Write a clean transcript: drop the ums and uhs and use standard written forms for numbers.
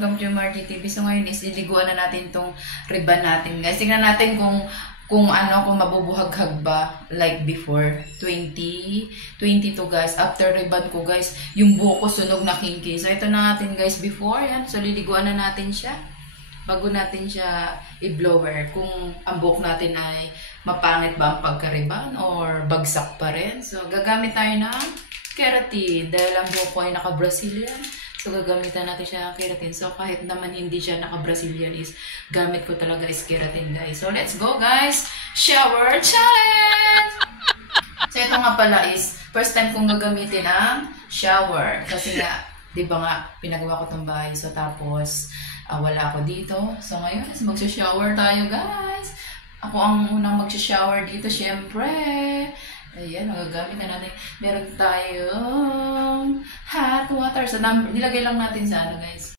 welcome to Marty TV. So ngayon is iliguan na natin tong ribbon natin, guys. Tingnan natin kung mabubuhaghag ba like before. 22 guys. After ribbon ko, guys, yung buhok ko sunog na kinky. So ito na natin, guys, before yan. So liliguan na natin siya bago natin siya i-blower. Kung ang buhok natin ay mapangit ba ang pagka-ribbon or bagsak pa rin. So gagamit tayo ng keratin dahil ang buhok ko ay naka-Brazilian. So, gagamitan natin siya ng keratin. So, kahit naman hindi siya naka-Brazilian is, gamit ko talaga is keratin, guys. So, let's go, guys! Shower challenge! So, ito nga pala is, first time kong gagamitin ang shower. Kasi nga, di ba nga, pinagawa ko itong bahay. So, tapos, wala ako dito. So, ngayon, magsha-shower tayo, guys! Ako ang unang magsha-shower dito, syempre. Ayan, magagamit na natin. Meron tayong hot water. So, nilagay lang natin sa ano, guys.